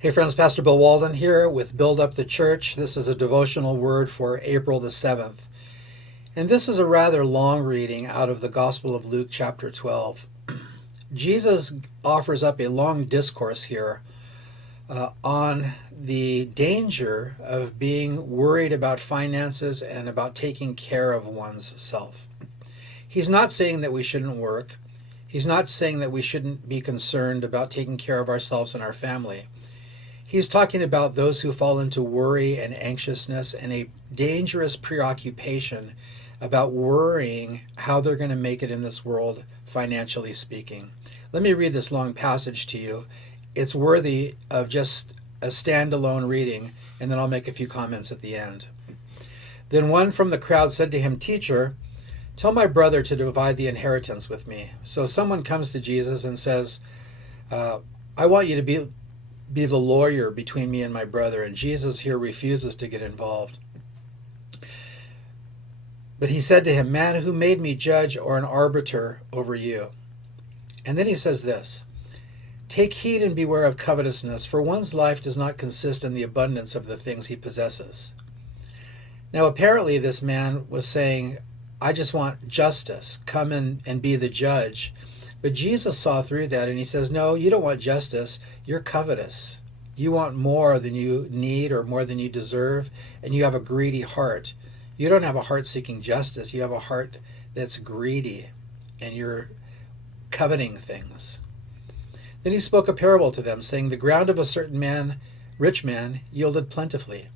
Hey friends, Pastor Bill Walden here with Build Up the Church. This is a devotional word for April the 7th. And this is a rather long reading out of the Gospel of Luke chapter 12. Jesus offers up a long discourse here on the danger of being worried about finances and about taking care of one's self. He's not saying that we shouldn't work. He's not saying that we shouldn't be concerned about taking care of ourselves and our family. He's talking about those who fall into worry and anxiousness and a dangerous preoccupation about worrying how they're going to make it in this world, financially speaking. Let me read this long passage to you. It's worthy of just a standalone reading, and then I'll make a few comments at the end. Then one from the crowd said to him, "Teacher, tell my brother to divide the inheritance with me." So someone comes to Jesus and says, I want you to be the lawyer between me and my brother. And Jesus here refuses to get involved. But he said to him, "Man, who made me judge or an arbiter over you?" And then he says this, "Take heed and beware of covetousness, for one's life does not consist in the abundance of the things he possesses." Now apparently this man was saying, I just want justice. Come and be the judge. But Jesus saw through that and he says, no, you don't want justice. You're covetous. You want more than you need or more than you deserve, and you have a greedy heart. You don't have a heart seeking justice. You have a heart that's greedy, and you're coveting things. Then he spoke a parable to them, saying, the ground of a certain man, rich man, yielded plentifully.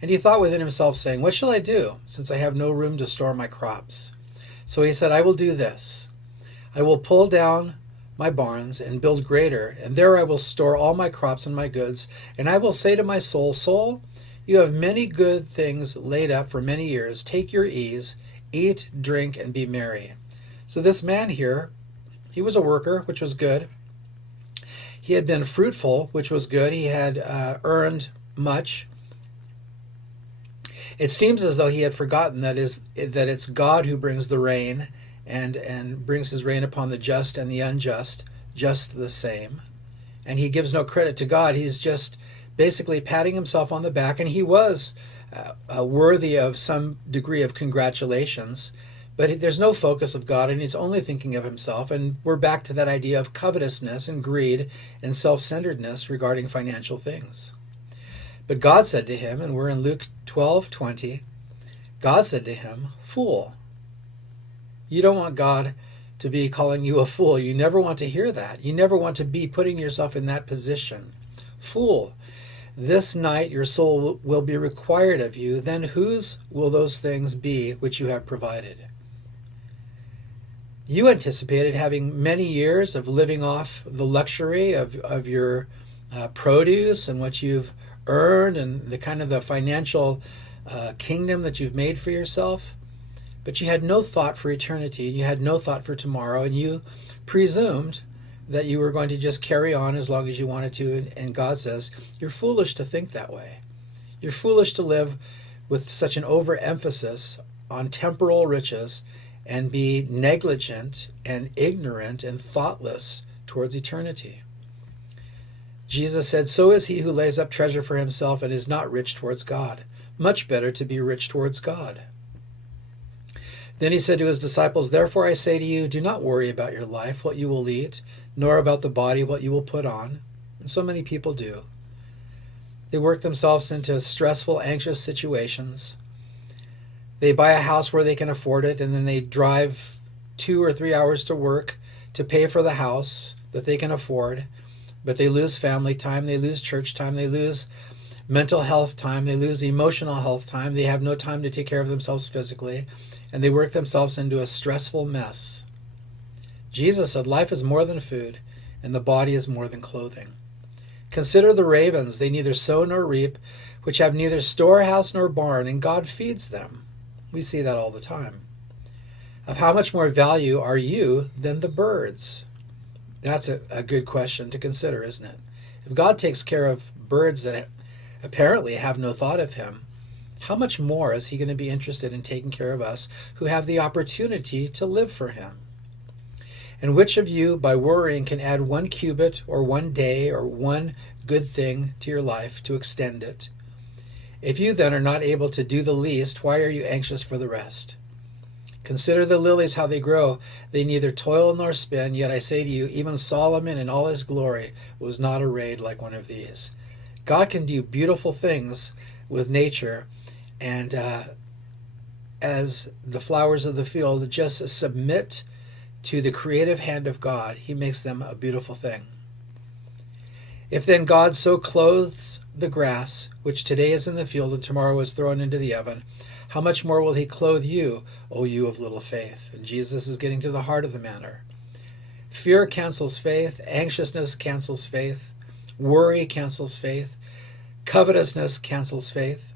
And he thought within himself, saying, what shall I do, since I have no room to store my crops? So he said, I will do this. I will pull down my barns and build greater, and there I will store all my crops and my goods. And I will say to my soul, soul, you have many good things laid up for many years. Take your ease, eat, drink, and be merry. So this man here, he was a worker, which was good. He had been fruitful, which was good. He had earned much. It seems as though he had forgotten that it's God who brings the rain and brings his rain upon the just and the unjust, just the same. And he gives no credit to God. He's just basically patting himself on the back, and he was worthy of some degree of congratulations, but there's no focus of God, and he's only thinking of himself. And we're back to that idea of covetousness and greed and self-centeredness regarding financial things. But God said to him, and we're in Luke 12:20, God said to him, fool. You don't want God to be calling you a fool. You never want to hear that. You never want to be putting yourself in that position. Fool, this night your soul will be required of you. Then whose will those things be which you have provided? You anticipated having many years of living off the luxury of your produce and what you've earned and the kind of the financial kingdom that you've made for yourself. But you had no thought for eternity, and you had no thought for tomorrow, and you presumed that you were going to just carry on as long as you wanted to. And God says, you're foolish to think that way. You're foolish to live with such an overemphasis on temporal riches and be negligent and ignorant and thoughtless towards eternity. Jesus said, so is he who lays up treasure for himself and is not rich towards God. Much better to be rich towards God. Then he said to his disciples, therefore I say to you, do not worry about your life, what you will eat, nor about the body, what you will put on. And so many people do. They work themselves into stressful, anxious situations. They buy a house where they can afford it, and then they drive 2 or 3 hours to work to pay for the house that they can afford. But they lose family time, they lose church time, they lose mental health time, they lose emotional health time. They have no time to take care of themselves physically. And they work themselves into a stressful mess. Jesus said, life is more than food, and the body is more than clothing. Consider the ravens, they neither sow nor reap, which have neither storehouse nor barn, and God feeds them. We see that all the time. Of how much more value are you than the birds? That's a good question to consider, isn't it? If God takes care of birds that apparently have no thought of him, how much more is he going to be interested in taking care of us who have the opportunity to live for him? And which of you, by worrying, can add 1 cubit or 1 day or one good thing to your life to extend it? If you then are not able to do the least, why are you anxious for the rest? Consider the lilies, how they grow. They neither toil nor spin, yet I say to you, even Solomon in all his glory was not arrayed like one of these. God can do beautiful things with nature, and as the flowers of the field just submit to the creative hand of God, he makes them a beautiful thing. If then God so clothes the grass, which today is in the field and tomorrow is thrown into the oven, how much more will he clothe you, O you of little faith? And Jesus is getting to the heart of the matter. Fear cancels faith. Anxiousness cancels faith. Worry cancels faith. Covetousness cancels faith.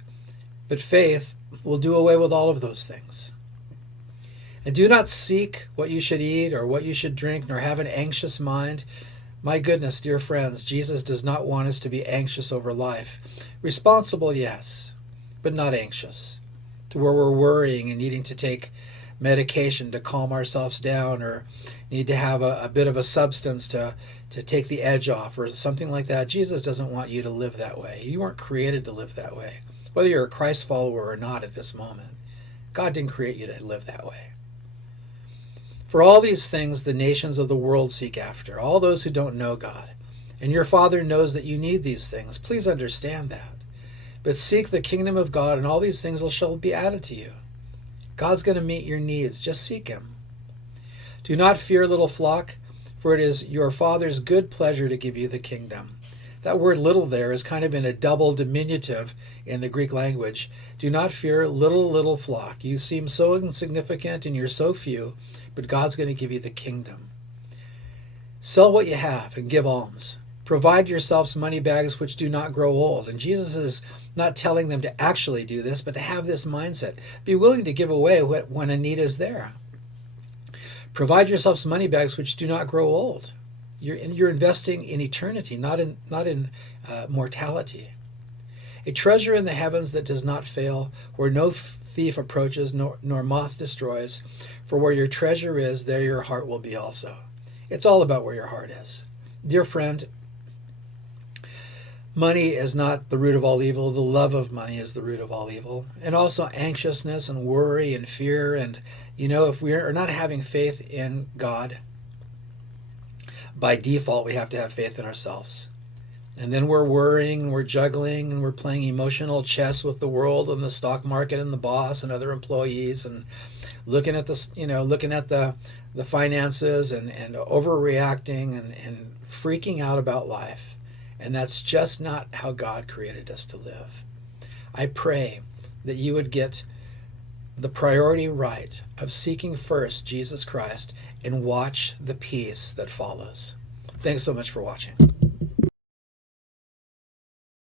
But faith will do away with all of those things. And do not seek what you should eat or what you should drink, nor have an anxious mind. My goodness, dear friends, Jesus does not want us to be anxious over life. Responsible, yes, but not anxious, to where we're worrying and needing to take medication to calm ourselves down, or need to have a bit of a substance to take the edge off or something like that. Jesus doesn't want you to live that way. You weren't created to live that way. Whether you're a Christ follower or not at this moment, God didn't create you to live that way. For all these things the nations of the world seek after, all those who don't know God. And your Father knows that you need these things. Please understand that. But seek the kingdom of God, and all these things shall be added to you. God's going to meet your needs. Just seek him. Do not fear, little flock, for it is your Father's good pleasure to give you the kingdom. That word little there is kind of in a double diminutive in the Greek language. Do not fear, little flock. You seem so insignificant and you're so few, but God's going to give you the kingdom. Sell what you have and give alms. Provide yourselves money bags which do not grow old. And Jesus is not telling them to actually do this, but to have this mindset. Be willing to give away when a need is there. Provide yourselves money bags which do not grow old. You're investing in eternity, not in mortality. A treasure in the heavens that does not fail, where no thief approaches, nor moth destroys. For where your treasure is, there your heart will be also. It's all about where your heart is. Dear friend, money is not the root of all evil. The love of money is the root of all evil. And also anxiousness and worry and fear. And, if we are not having faith in God, by default, we have to have faith in ourselves. And then we're worrying, we're juggling, and we're playing emotional chess with the world and the stock market and the boss and other employees, and looking at the finances and overreacting and freaking out about life. And that's just not how God created us to live. I pray that you would get the priority right of seeking first Jesus Christ and watch the peace that follows. Thanks so much for watching.